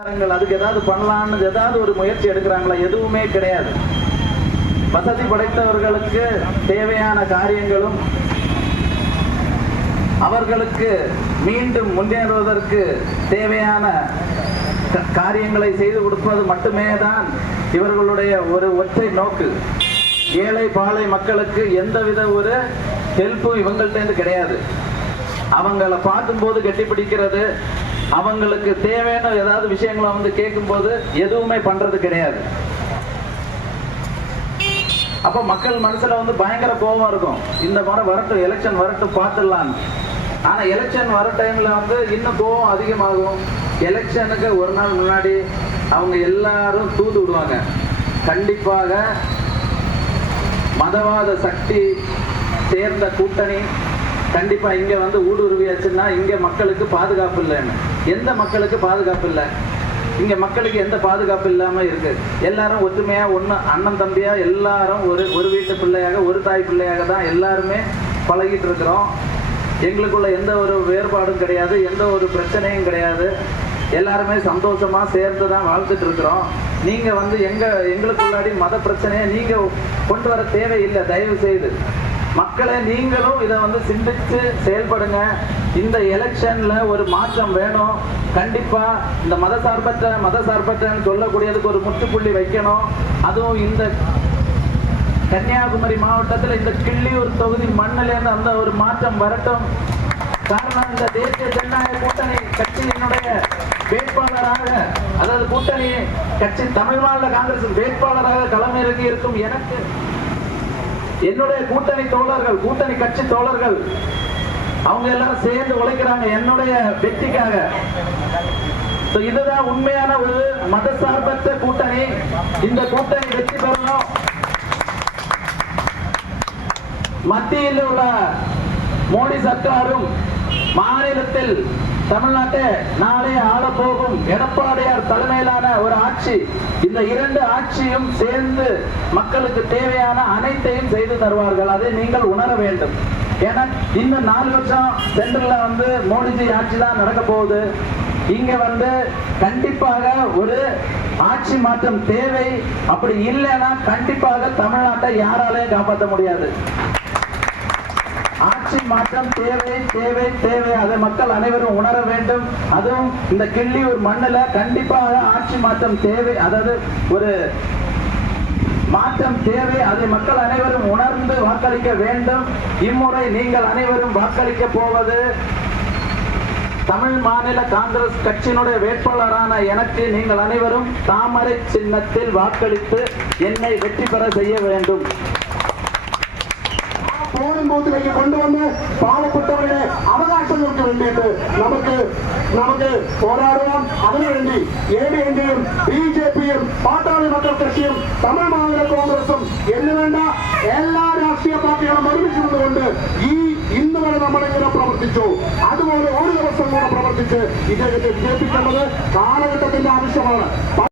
அதுக்கு ஏதாவது பண்ணலாம்னு ஏதாவது ஒரு முயற்சி எடுக்கிறாங்களா? எதுவுமே கிடையாது. வசதி படைத்தவர்களுக்கு தேவையான காரியங்களும் அவர்களுக்கு மீண்டும் முன்னேறுவதற்கு தேவையான காரியங்களை செய்து கொடுப்பது மட்டுமே தான் இவர்களுடைய ஒரு ஒற்றை நோக்கு. ஏழை பாலை மக்களுக்கு எந்தவித ஒரு ஹெல்ப்பும் இவங்கள்ட்ட கிடையாது. அவங்கள பார்க்கும்போது கட்டிப்பிடிக்கிறது, அவங்களுக்கு தேவையான ஏதாவது விஷயங்களை வந்து கேட்கும்போது எதுவுமே பண்றது கிடையாது. அப்ப மக்கள் மனசுல வந்து பயங்கர கோபம் இருக்கும். இந்த மாதிரி வரட்டும், எலெக்ஷன் வரட்டும், பார்த்துடலாம். ஆனா எலெக்ஷன் வர டைம்ல வந்து இன்னும் கோபம் அதிகமாகும். எலெக்ஷனுக்கு ஒரு நாள் முன்னாடி அவங்க எல்லாரும் தூது விடுவாங்க. கண்டிப்பாக மதவாத சக்தி சேர்ந்த கூட்டணி கண்டிப்பா இங்க வந்து ஊடுருவியாச்சுன்னா இங்க மக்களுக்கு பாதுகாப்பு இல்லைன்னு. எந்த மக்களுக்கு பாதுகாப்பு இல்லை? இங்க மக்களுக்கு எந்த பாதுகாப்பு இல்லாம இருக்கு. எல்லாரும் ஒற்றுமையா ஒண்ணு அண்ணன் தம்பியா எல்லாரும் ஒரு வீட்டு பிள்ளையாக ஒரு தாய் பிள்ளையாக தான் எல்லாருமே பழகிட்டு இருக்கிறோம். எங்களுக்குள்ள எந்த ஒரு வேறுபாடும் கிடையாது, எந்த ஒரு பிரச்சனையும் கிடையாது. எல்லாருமே சந்தோஷமா சேர்ந்து தான் வாழ்ந்துட்டு இருக்கிறோம். நீங்க வந்து எங்களுக்குள்ளாடி மத பிரச்சனையை நீங்க கொண்டு வர தேவையில்லை. தயவு செய்து மக்களை நீங்களும் இதை வந்து சிந்திச்சு செயல்படுங்க. இந்த எலெக்ஷன்ல ஒரு மாற்றம் வேணும். கண்டிப்பா இந்த மதசார்பற்றன்னு சொல்லக்கூடியதுக்கு ஒரு முற்றுப்புள்ளி வைக்கணும். அதுவும் இந்த கன்னியாகுமரி மாவட்டத்தில் இந்த கிள்ளியூர் தொகுதி மண்ணிலிருந்து அந்த ஒரு மாற்றம் வரட்டும். காரணம், இந்த தேசிய ஜனநாயக கூட்டணி கட்சியினுடைய வேட்பாளராக, அதாவது கூட்டணி கட்சி தமிழ் மாநில காங்கிரஸ் வேட்பாளராக களமிறங்கி இருக்கும் எனக்கு என்னுடைய கூட்டணி தோழர்கள், கூட்டணி கட்சி தோழர்கள் அவங்க எல்லாரும் சேர்ந்து உழைக்கிறாங்க என்னுடைய வெற்றிக்காக. இதுதான் உண்மையான ஒரு மதசார்பற்ற கூட்டணி. இந்த கூட்டணி வெற்றி பெறணும். மத்தியில் உள்ள மோடி சர்க்காரும் மாநிலத்தில் தமிழ்நாட்டை நாளே ஆளப்போகும் எடப்பாடியார் தலைமையிலான ஒரு ஆட்சி, இந்த இரண்டு ஆட்சியும் சேர்ந்து மக்களுக்கு தேவையான அனைத்தையும் செய்து தருவார்கள். அதை நீங்கள் உணர வேண்டும். ஏன்னா இன்னும் 4 வருஷம் சென்ட்ரல்ல வந்து மோடிஜி ஆட்சி தான் நடக்க போகுது. இங்க வந்து கண்டிப்பாக ஒரு ஆட்சி மாற்றம் தேவை. அப்படி இல்லைன்னா கண்டிப்பாக தமிழ்நாட்டை யாராலையும் காப்பாற்ற முடியாது. ஆட்சி மாற்றம் தேவை தேவை தேவை. அதை மக்கள் அனைவரும் உணர வேண்டும். அதுவும் இந்த கிள்ளியூர் மண்ணில் கண்டிப்பாக ஆட்சி மாற்றம் தேவை. அதாவது ஒரு மாற்றம் தேவை. அதை மக்கள் அனைவரும் உணர்ந்து வாக்களிக்க வேண்டும். இம்முறை நீங்கள் அனைவரும் வாக்களிக்க போவது தமிழ் மாநில காங்கிரஸ் கட்சியினுடைய வேட்பாளரான எனக்கு நீங்கள் அனைவரும் தாமரை சின்னத்தில் வாக்களித்து என்னை வெற்றி பெற செய்ய வேண்டும். போரின் பூத்திലേക്ക് கொண்டு பாவப்பட்டவர்களே அவகாசம் இருக்க வேண்டியது நமக்கு போராடுவோம். അതിനുവേണ്ടി ADMKയും BJPയും പാട്ടാളി மக்கள் കക്ഷിയും തമിഴ് മാநில കോൺഗ്രസും എന്ന് വേണ്ട എല്ലാ രാഷ്ട്രീയ പാർട്ടികളും ഒരുമിച്ച് നിന്നുകൊണ്ട് ഇന്ന് വരെ നമ്മളിങ്ങനെ പ്രവർത്തിച്ചു. അതുപോലെ ഒരു ദിവസം കൂടെ പ്രവർത്തിച്ച് ഇദ്ദേഹത്തെ വിജയിപ്പിക്കേണ്ടത് കാലഘട്ടത്തിന്റെ ആവശ്യമാണ്.